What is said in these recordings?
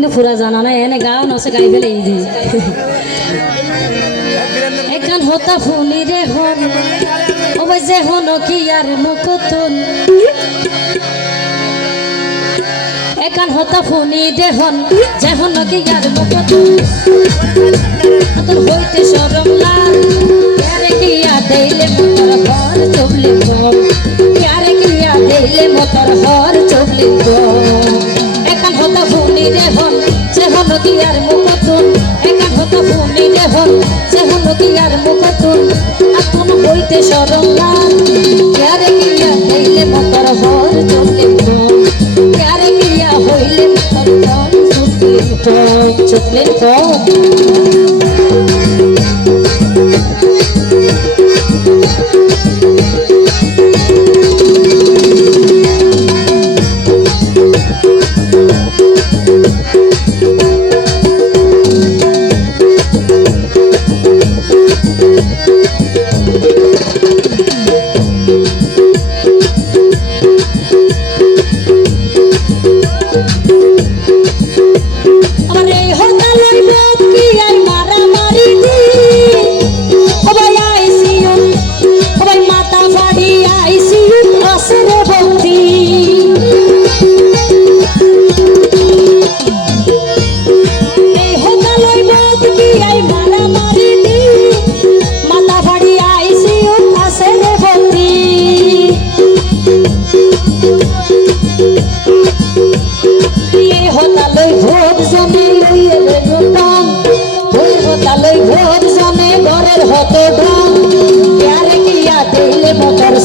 কিন্তু পুরা জানা নাই এনে গাও নসে গাই ফেলে এই যে এখান হতা ফুনি রে হন ও ভাই যে হন কি আর মুকতুন এখান হতা ফুনি রে হন যে হন কি আর মুকতুন তোর হইতে শরম লাগ প্যারে কিয়া দেইলে মোতর ঘর চবলি গো প্যারে কিয়া দেইলে মোতর ঘর চবলি গো একান হতা ফুনি রে হন যে হন কি আর মুকতুন একান হতা ফুনি রে হন যে হন কি আর মুকতুন আপন হইতে শরম লাগ প্যারে কিয়া দেইলে মোতর ঘর চবলি গো প্যারে কিয়া হইলে মোতর ঘর চবলি গো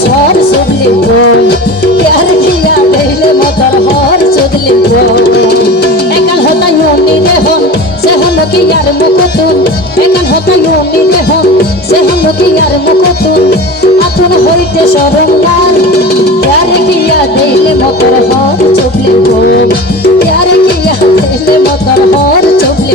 সর চুদলি প্যার কিয়া দেইলে মোতর হর চুদলি একান হতাই উনি দেহন সে হন কি আর মুকতুন একান হতাই উনি দেহন সে হন কি আর মুকতুন আপন হইতে শরম লাগ প্যার কিয়া দেইলে মোতর হর চুদলি প্যার কিয়া দেইলে মোতর হর চুদলি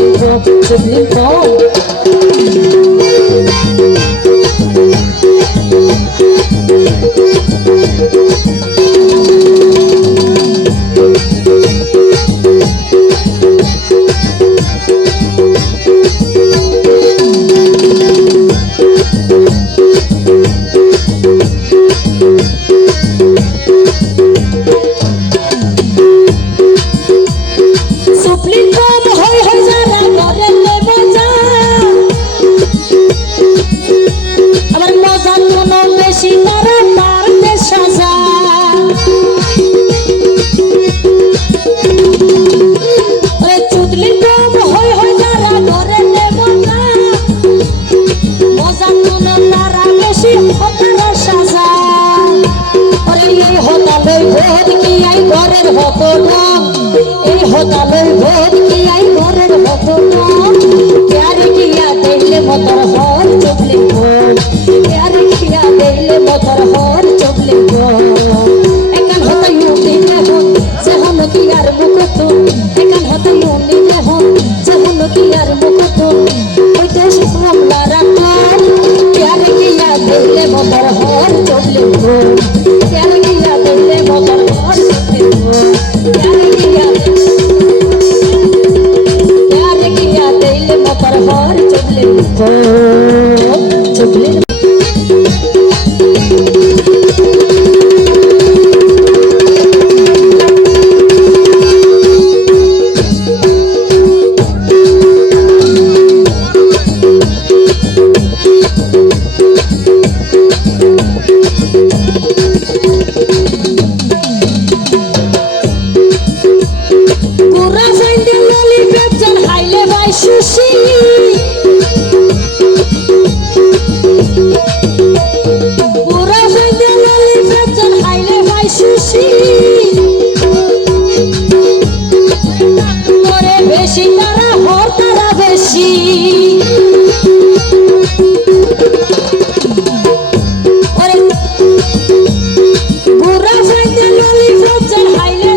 এই হতালই ভোর কি আই ঘরের হতো না প্যার কিয়া দেইলে মোতর হর চবলি প্যার কিয়া দেইলে মোতর হর চবলি একান হতাই উনি দেহন যে হন কি আর মুকতুন একান হতাই উনি দেহন যে হন কি আর মুকতুন হইতে শরম লাগ প্যার কিয়া দেইলে মোতর হর চবলি প্যার কিয়া দেইলে মোতর হর চবলি প্যার কিয়া দেইলে মোতর হর চবলি চবলি সুশী পুরা ফেদে লালি ফেজন হাইলে ভাই সুশী করে বেশি তারা হর তারা বেশি পুরা ফেদে লালি ফেজন হাইলে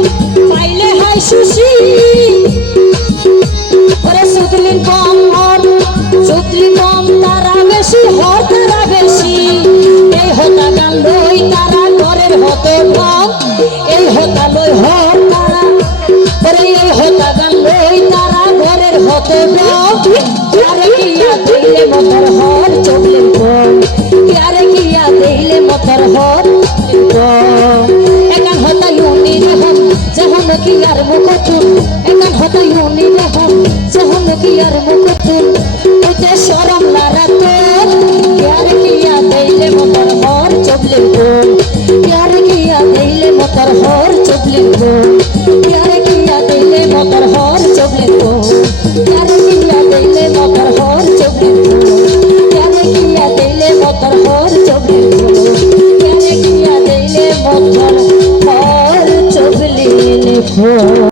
পাইলে হাই সুশী চুদলি বম তারা বেশি হর তারা বেশি এই হতা গান লই তারা ঘরের হতো বম এই হতা লই হর তারা এই হতা গান লই একান হতাই উনি রহন যেহন কি আর মুখতুন একান হতাই উনি রহন যেহন কি আর মুখতুন ওতে শরম লারা তোর প্যার কিয়া দেইলে মতর হর চবলে গোল প্যার কিয়া দেইলে মতর হর চবলে গোল প্যার কিয়া দেইলে মতর হর চবলে গোল প্যার কিয়া দেইলে মতর হর চবলে গোল প্যার কিয়া দেইলে মতর হর চবলে গোল প্যার কিয়া দেইলে মতর হর চবলে গোল